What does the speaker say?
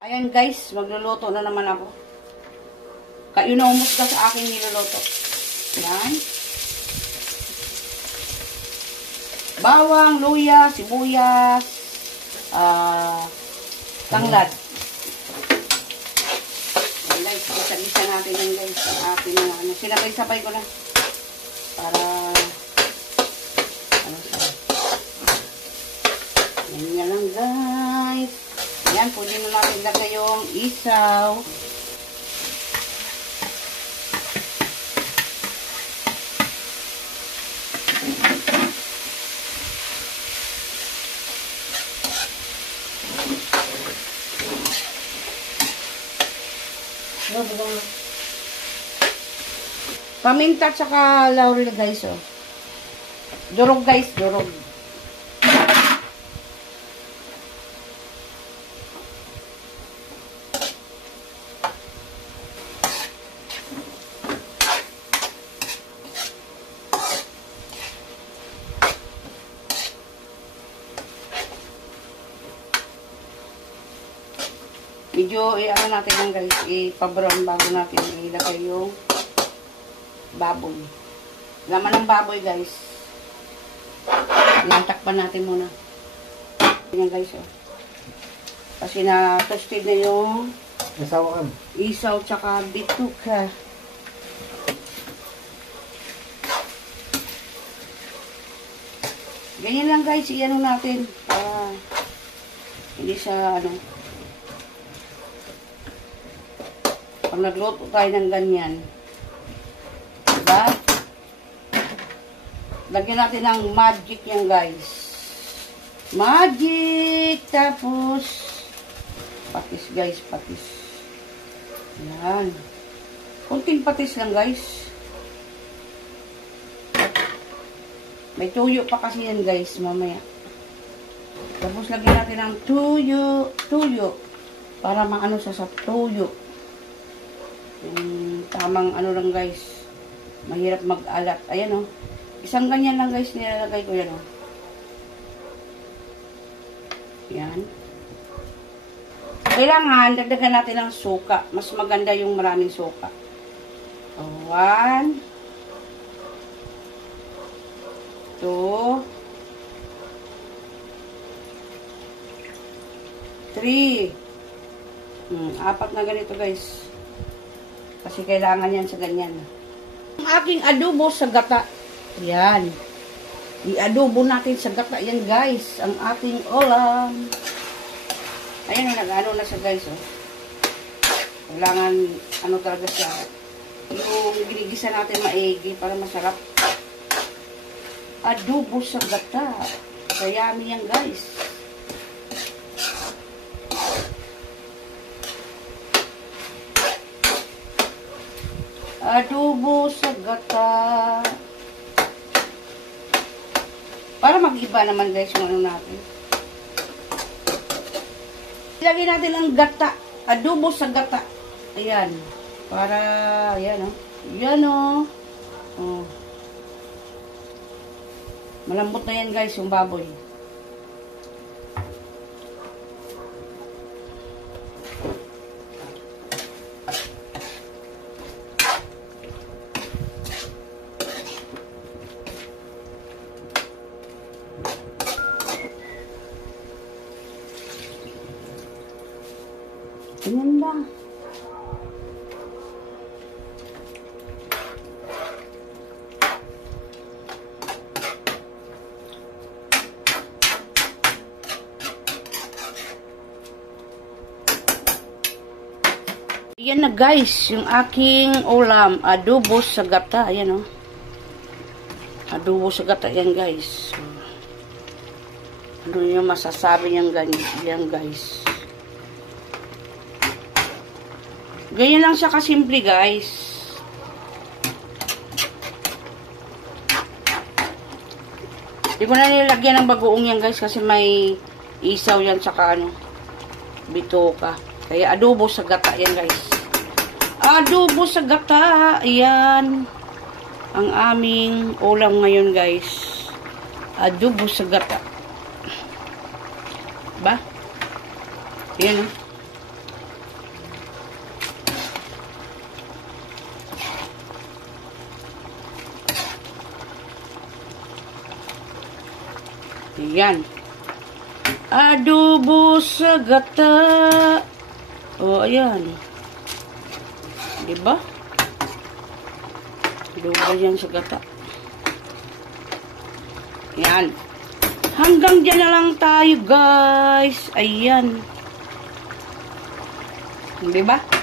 Ayan guys, magluluto na naman ako. Kainomos ka sa akin niluluto. Ayan. Bawang, luya, sibuyas, tanglad. Ayan guys, isa-isa natin yan guys. Ang ating ano, sinabay-sabay ko na. Para, ano sa, yan lang guys. Ayan, pwede na natin lagay yung isaw. Paminta at saka laurel guys, oh. Durog guys, durog. Medyo i-ano natin lang guys, i-pabrown bago natin ilagay yung baboy. Laman ng baboy guys. Ilantakpan natin muna. Yan guys, oh. Kasi na-toasted na yung isaw tsaka bituka. Ganyan lang guys, i-ano natin para hindi sa ano. Pag nagluto tayo ng ganyan, diba? Lagyan natin ng magic yan guys. Magic! Tapos, patis guys, patis. Yan. Kunting patis lang guys. May tuyo pa kasi yan guys, mamaya. Tapos lagyan natin ng tuyo. Para maano sa tuyo. Yung tamang ano lang guys, mahirap mag-alat. Ayan, oh, isang ganyan lang guys nilalagay ko yan, oh. Yan. Kailangan dagdagan natin ng suka, mas maganda yung maraming suka. So, 1 2 3 4 na ganito guys. Kasi kailangan yan sa ganyan. Ang aking adobo sa gata. Yan. I-adobo natin sa gata yan guys. Ang ating ulam. Ayan, nag-ano na siya guys, oh. Kailangan, ano talaga siya. Yung ginigisa natin maigi para masarap. Adobo sa gata. Kayami yan guys. Adobo sa gata. Para mag-iba naman guys yung ano natin. Ilagay natin ang gata. Adobo sa gata. Ayan. Para, ayan, oh. Ayan, oh. Oh. Malambot na yan guys yung baboy. Ganyan lang. Ayan na guys, yung aking ulam, adobo sa gata. Ayan, oh. Adobo sa gata yan guys. Ano yung masasabi niyang ganyan guys. Ganyan lang siya kasimple guys. Hindi ko na nilagyan ng bagoong yan guys kasi may isaw yan saka ano, bituka. Kaya adobo sa gata yan guys. Adobo sa gata. Ayan. Ang aming ulam ngayon guys. Adobo sa gata. Ba? Ayan, oh. Yan. Adobo sa gata. O, ayan. Diba? Adobo yan sa gata. Yan. Hanggang dyan na lang tayo, guys. Ayan. Diba?